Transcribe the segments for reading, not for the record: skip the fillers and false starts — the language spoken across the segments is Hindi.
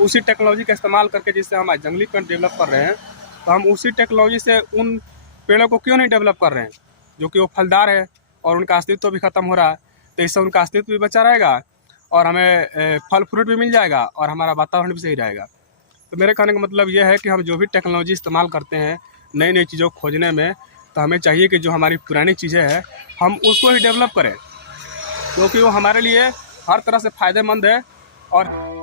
उसी टेक्नोलॉजी का इस्तेमाल करके जिससे हम आज जंगली पेड़ डेवलप कर रहे हैं, तो हम उसी टेक्नोलॉजी से उन पेड़ों को क्यों नहीं डेवलप कर रहे हैं जो कि वो फलदार है और उनका अस्तित्व भी ख़त्म हो रहा है। तो इससे उनका अस्तित्व भी बचा रहेगा और हमें फल फ्रूट भी मिल जाएगा और हमारा वातावरण भी सही रहेगा। तो मेरे कहने का मतलब ये है कि हम जो भी टेक्नोलॉजी इस्तेमाल करते हैं नई नई चीज़ों को खोजने में, तो हमें चाहिए कि जो हमारी पुरानी चीज़ें हैं हम उसको ही डेवलप करें, क्योंकि वो हमारे लिए हर तरह से फ़ायदेमंद है। और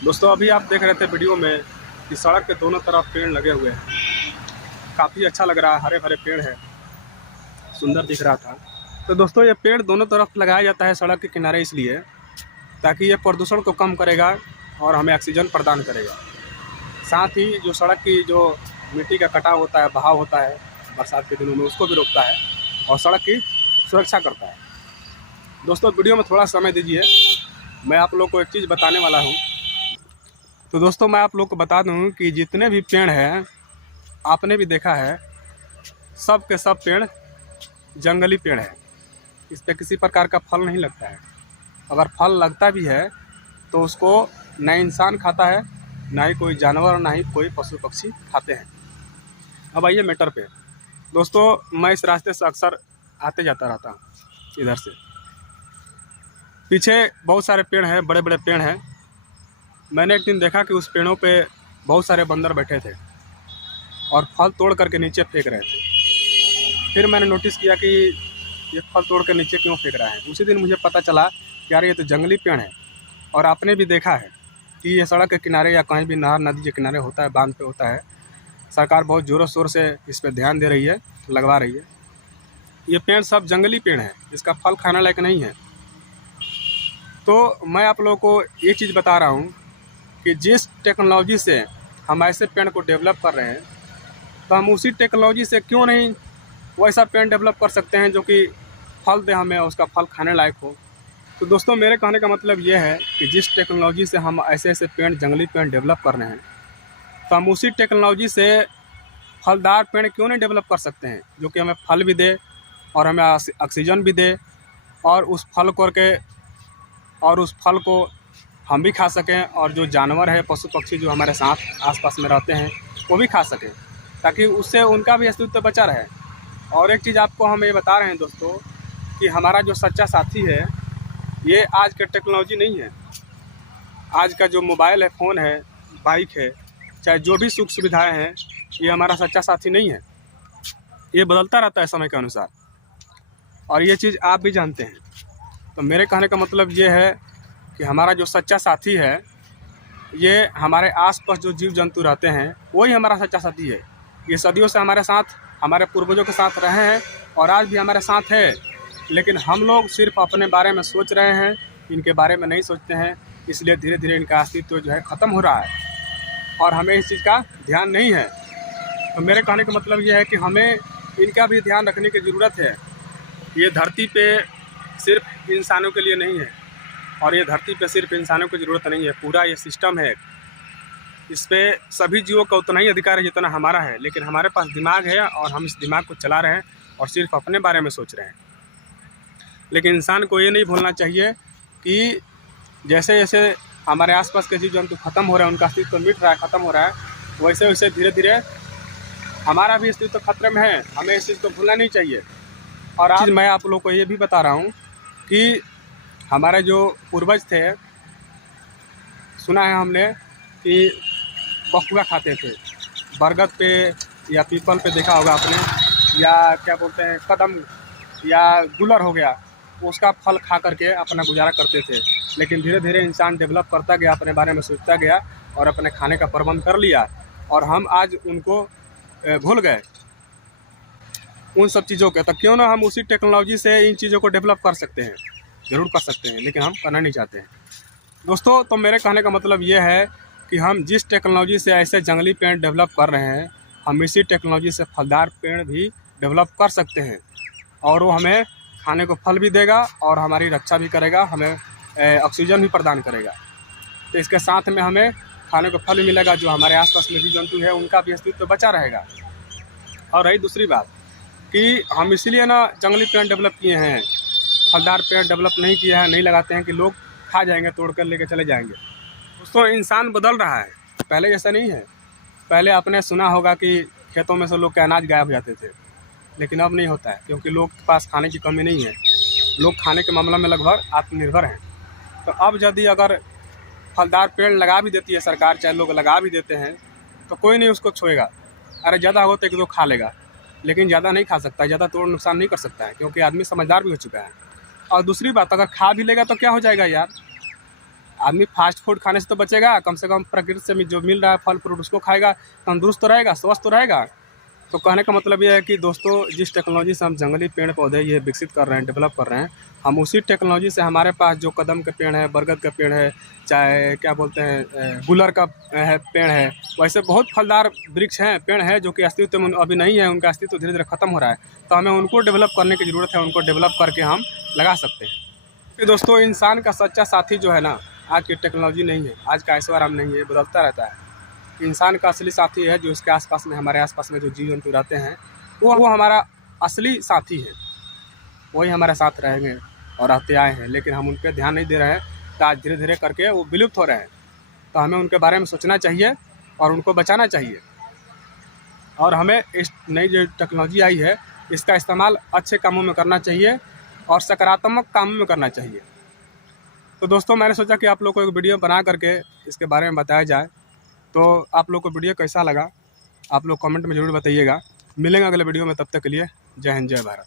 दोस्तों अभी आप देख रहे थे वीडियो में कि सड़क के दोनों तरफ पेड़ लगे हुए हैं, काफ़ी अच्छा लग रहा है, हरे भरे पेड़ है, सुंदर दिख रहा था। तो दोस्तों ये पेड़ दोनों तरफ लगाया जाता है सड़क के किनारे इसलिए ताकि ये प्रदूषण को कम करेगा और हमें ऑक्सीजन प्रदान करेगा। साथ ही जो सड़क की जो मिट्टी का कटाव होता है, बहाव होता है बरसात के दिनों में, उसको भी रोकता है और सड़क की सुरक्षा करता है। दोस्तों वीडियो में थोड़ा समय दीजिए, मैं आप लोग को एक चीज़ बताने वाला हूँ। तो दोस्तों मैं आप लोग को बता दूं कि जितने भी पेड़ हैं, आपने भी देखा है, सब के सब पेड़ जंगली पेड़ है। इस पर किसी प्रकार का फल नहीं लगता है। अगर फल लगता भी है तो उसको ना इंसान खाता है, ना ही कोई जानवर, ना ही कोई पशु पक्षी खाते हैं। अब आइए मैटर पे। दोस्तों मैं इस रास्ते से अक्सर आते जाता रहता हूँ, इधर से पीछे बहुत सारे पेड़ हैं, बड़े बड़े पेड़ हैं। मैंने एक दिन देखा कि उस पेड़ों पे बहुत सारे बंदर बैठे थे और फल तोड़ करके नीचे फेंक रहे थे। फिर मैंने नोटिस किया कि ये फल तोड़ कर नीचे क्यों फेंक रहा है। उसी दिन मुझे पता चला कि यार ये तो जंगली पेड़ है। और आपने भी देखा है कि ये सड़क के किनारे या कहीं भी नहर नदी के किनारे होता है, बांध पे होता है। सरकार बहुत ज़ोरों शोर से इस पर ध्यान दे रही है, लगवा रही है। ये पेड़ सब जंगली पेड़ है, इसका फल खाने लायक नहीं है। तो मैं आप लोगों को ये चीज़ बता रहा हूँ कि जिस टेक्नोलॉजी से हम ऐसे पेड़ को डेवलप कर रहे हैं, तो हम उसी टेक्नोलॉजी से क्यों नहीं वैसा पेड़ डेवलप कर सकते हैं जो कि फल दे हमें, उसका फल खाने लायक हो। तो दोस्तों मेरे कहने का मतलब ये है कि जिस टेक्नोलॉजी से हम ऐसे ऐसे पेड़, जंगली पेड़ डेवलप कर रहे हैं, तो हम उसी टेक्नोलॉजी से फलदार पेड़ क्यों नहीं डेवलप कर सकते हैं जो कि हमें फल भी दे और हमें ऑक्सीजन भी दे, और उस फल को हम भी खा सकें और जो जानवर है, पशु पक्षी जो हमारे साथ आसपास में रहते हैं वो भी खा सकें, ताकि उससे उनका भी अस्तित्व बचा रहे। और एक चीज़ आपको हम ये बता रहे हैं दोस्तों कि हमारा जो सच्चा साथी है ये आज का टेक्नोलॉजी नहीं है। आज का जो मोबाइल है, फ़ोन है, बाइक है, चाहे जो भी सुख सुविधाएँ हैं, ये हमारा सच्चा साथी नहीं है। ये बदलता रहता है समय के अनुसार और ये चीज़ आप भी जानते हैं। तो मेरे कहने का मतलब ये है कि हमारा जो सच्चा साथी है, ये हमारे आसपास जो जीव जंतु रहते हैं वही हमारा सच्चा साथी है। ये सदियों से हमारे साथ, हमारे पूर्वजों के साथ रहे हैं और आज भी हमारे साथ है। लेकिन हम लोग सिर्फ अपने बारे में सोच रहे हैं, इनके बारे में नहीं सोचते हैं, इसलिए धीरे धीरे इनका अस्तित्व जो है ख़त्म हो रहा है और हमें इस चीज़ का ध्यान नहीं है। तो मेरे कहने का मतलब ये है कि हमें इनका भी ध्यान रखने की ज़रूरत है। ये धरती पे सिर्फ इंसानों के लिए नहीं है और ये धरती पे सिर्फ इंसानों की ज़रूरत नहीं है, पूरा ये सिस्टम है। इस पे सभी जीवों का उतना ही अधिकार है जितना हमारा है, लेकिन हमारे पास दिमाग है और हम इस दिमाग को चला रहे हैं और सिर्फ अपने बारे में सोच रहे हैं। लेकिन इंसान को ये नहीं भूलना चाहिए कि जैसे जैसे हमारे आसपास के जीव जंतु ख़त्म हो रहे हैं, उनका अस्तित्व मिट रहा है, ख़त्म हो रहा है, वैसे वैसे धीरे धीरे हमारा भी अस्तित्व खतरे में है। हमें इस चीज़ को भूलना नहीं चाहिए। और आज मैं आप लोग को ये भी बता रहा हूँ कि हमारे जो पूर्वज थे, सुना है हमने कि बथुआ खाते थे, बरगद पे या पीपल पे देखा होगा आपने, या क्या बोलते हैं कदम या गुलर हो गया, उसका फल खा करके अपना गुजारा करते थे। लेकिन धीरे धीरे इंसान डेवलप करता गया, अपने बारे में सोचता गया और अपने खाने का प्रबंध कर लिया और हम आज उनको भूल गए उन सब चीज़ों के। तो क्यों ना हम उसी टेक्नोलॉजी से इन चीज़ों को डेवलप कर सकते हैं, ज़रूर कर सकते हैं, लेकिन हम करना नहीं चाहते हैं दोस्तों। तो मेरे कहने का मतलब ये है कि हम जिस टेक्नोलॉजी से ऐसे जंगली पेड़ डेवलप कर रहे हैं, हम इसी टेक्नोलॉजी से फलदार पेड़ भी डेवलप कर सकते हैं और वो हमें खाने को फल भी देगा और हमारी रक्षा भी करेगा, हमें ऑक्सीजन भी प्रदान करेगा। तो इसके साथ में हमें खाने को फल मिलेगा, जो हमारे आसपास में जीव जंतु है उनका भी अस्तित्व बचा रहेगा। और रही दूसरी बात कि हम इसीलिए ना जंगली पेड़ डेवलप किए हैं, फलदार पेड़ डेवलप नहीं किया है, नहीं लगाते हैं कि लोग खा जाएंगे, तोड़ कर लेके चले जाएंगे। दोस्तों इंसान बदल रहा है, पहले जैसा नहीं है। पहले आपने सुना होगा कि खेतों में से लोग के अनाज गायब हो जाते थे, लेकिन अब नहीं होता है, क्योंकि लोग के पास खाने की कमी नहीं है। लोग खाने के मामले में लगभग आत्मनिर्भर हैं। तो अब यदि अगर फलदार पेड़ लगा भी देती है सरकार, चाहे लोग लगा भी देते हैं, तो कोई नहीं उसको छोएगा। अरे ज़्यादा हो तो एक दो खा लेगा, लेकिन ज़्यादा नहीं खा सकता, ज़्यादा तोड़ नुकसान नहीं कर सकता है, क्योंकि आदमी समझदार भी हो चुका है। और दूसरी बात, अगर खा भी लेगा तो क्या हो जाएगा यार, आदमी फास्ट फूड खाने से तो बचेगा, कम से कम प्रकृति से जो मिल रहा है फल फ्रूट उसको खाएगा, तंदुरुस्त तो रहेगा, स्वस्थ तो रहेगा। तो कहने का मतलब ये है कि दोस्तों, जिस टेक्नोलॉजी से हम जंगली पेड़ पौधे ये विकसित कर रहे हैं, डेवलप कर रहे हैं, हम उसी टेक्नोलॉजी से हमारे पास जो कदम के पेड़ है, बरगद का पेड़ है, चाहे क्या बोलते हैं गुलर का है पेड़ है, वैसे बहुत फलदार वृक्ष हैं, पेड़ हैं, जो कि अस्तित्व में अभी नहीं है, उनका अस्तित्व धीरे धीरे खत्म हो रहा है। तो हमें उनको डेवलप करने की ज़रूरत है, उनको डेवलप करके हम लगा सकते हैं। तो दोस्तों इंसान का सच्चा साथी जो है ना, आज की टेक्नोलॉजी नहीं है, आज का ऐश्वर्य नहीं है, बदलता रहता है। इंसान का असली साथी है जो इसके आसपास में, हमारे आसपास में जो जीव जंतु रहते हैं, वो हमारा असली साथी है, वही हमारे साथ रहेंगे और रहते आए हैं, लेकिन हम उन पर ध्यान नहीं दे रहे हैं। तो आज धीरे धीरे करके वो विलुप्त हो रहे हैं। तो हमें उनके बारे में सोचना चाहिए और उनको बचाना चाहिए। और हमें इस नई जो टेक्नोलॉजी आई है, इसका इस्तेमाल अच्छे कामों में करना चाहिए और सकारात्मक कामों में करना चाहिए। तो दोस्तों मैंने सोचा कि आप लोग को एक वीडियो बना करके इसके बारे में बताया जाए। तो आप लोग को वीडियो कैसा लगा, आप लोग कमेंट में ज़रूर बताइएगा। मिलेंगे अगले वीडियो में, तब तक के लिए जय हिंद, जय भारत।